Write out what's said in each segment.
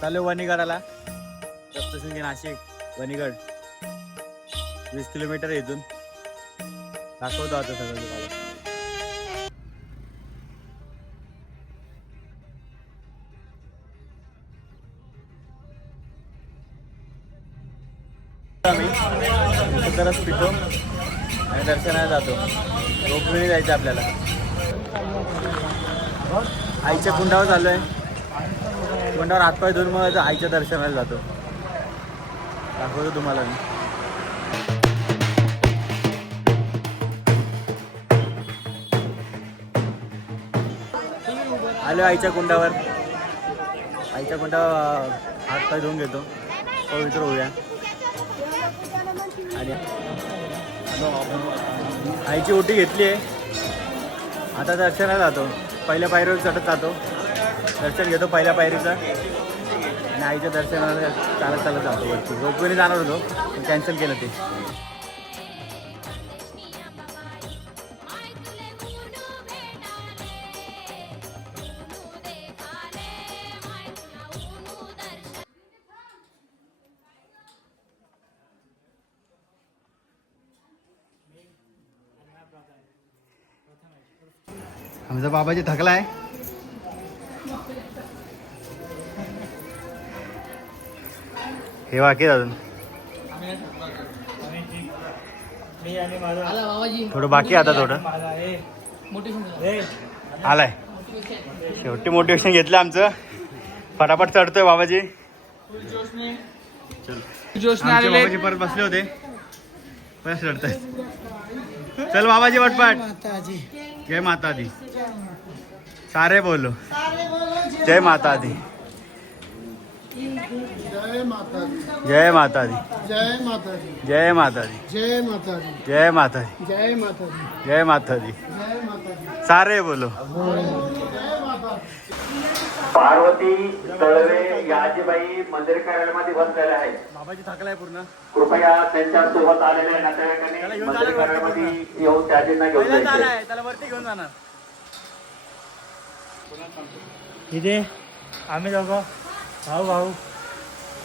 चालू वणीगडाला. सप्तशृंगी नाशिक वणीगड. वीस किलोमीटर आहे इथून. दाखवतो आता सगळं तुम्हाला. आम्ही तरच पितो आणि दर्शनाला जातो. रोपवेळी जायचं आपल्याला. आईच्या कुंडावर चालू आहे कुंडावर हातपाय धुवून मग आईच्या दर्शनाला जातो. दाखवतो तुम्हाला मी. आलो आईच्या कुंडावर. आईच्या कुंडावर हातपाय धुवून घेतो. पवित्र होऊया. आणि आईची ओटी घेतली आहे. आता दर्शनाला जातो. पहिल्या पायरीवर चढत जातो. दर्शन घेतो पहिल्या पायरीचं. आणि आईच्या दर्शनाला चालत चालत जातो वरती. रोपवेने जाणार होतो पण कॅन्सल केलं ते. आमचा बाबाजी थकला आहे हे बाकी अजून. मी आणि माझा आला बाबाजी. थोडं बाकी आता थोडं. माझा हे हे आलाय. शेवटी मोटिवेशन घेतलं आमचं. फटाफट चढतोय बाबाजी. जोशने आमचे आलेले. बाबाजी परत बसले होते. परत चढताय. चल बाबाजी पटपट. माताजी जय माता दी सारे बोलो. जय माता दी जय माता दी जय माता दी जय माता दी जय माता दी जय माता दी जय माता दी जय माता दी जय माता दी जय माता दी सारे बोलो। पार्वती दळवे या आजीबाई मंदिर कार्यालयामध्ये बसलेल्या आहेत. बाबाजी थकलाय पूर्ण. कृपया त्यांच्यासोबत आलेल्या नातेवाईकांनी मंदिर कार्यालयामध्ये येऊन त्या आजींना घेऊन जायचे. त्याला वरती घेऊन जाणार. इथे आम्ही दोघं भाऊ भाऊ.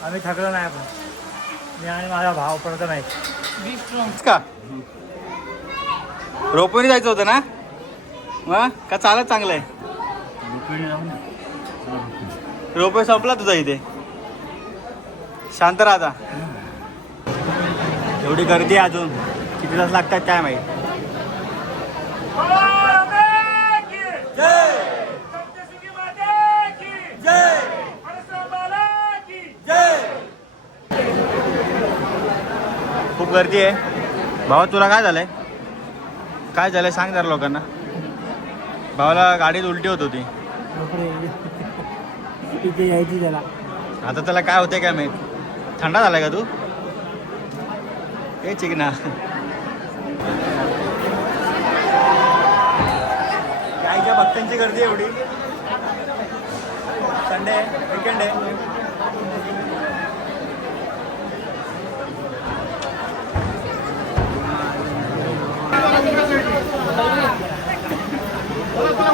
आम्ही थकलो नाही आपण. मी आणि माझा भाऊ परत नाही. का? रोपवणी जायचं होतं ना? मग? का चालत चांगलं आहे रोपवे संपला तुझा इथे. शांत राहता एवढी गर्दी अजून. किती तास लागतात काय माहिती खूप गर्दी आहे. भावा तुला काय झालंय? काय झालंय सांग जरा लोकांना. भावाला गाडीत उलटी होत होती. यायची त्याला. आता त्याला काय होते काय माहीत? थंडा झालाय का तू? हे चिकना. गायच्या भक्तांची गर्दी आहे एवढी. संडे विकेंड आहे.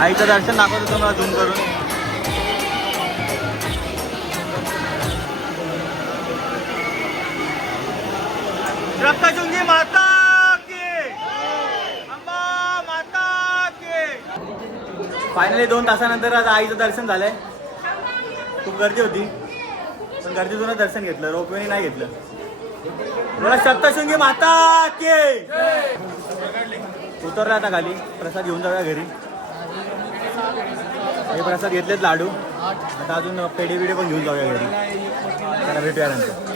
आईचं दर्शन दाखवतो मला झूम करून. रक्तचुंगी माता के. माता के. फायनली दोन तासानंतर आज आईचं दर्शन झालंय. खूप गर्दी होती. पण गर्दीतूनच दर्शन घेतलं. रोपवेने नाही घेतलं. बोला सप्तशृंगी माता के. उतरला आता खाली. प्रसाद घेऊन जाऊया घरी. हे प्रसाद घेतलेत लाडू. आता अजून पेढे बिडे पण घेऊन जाऊया घरी. त्याला भेटूया नंतर.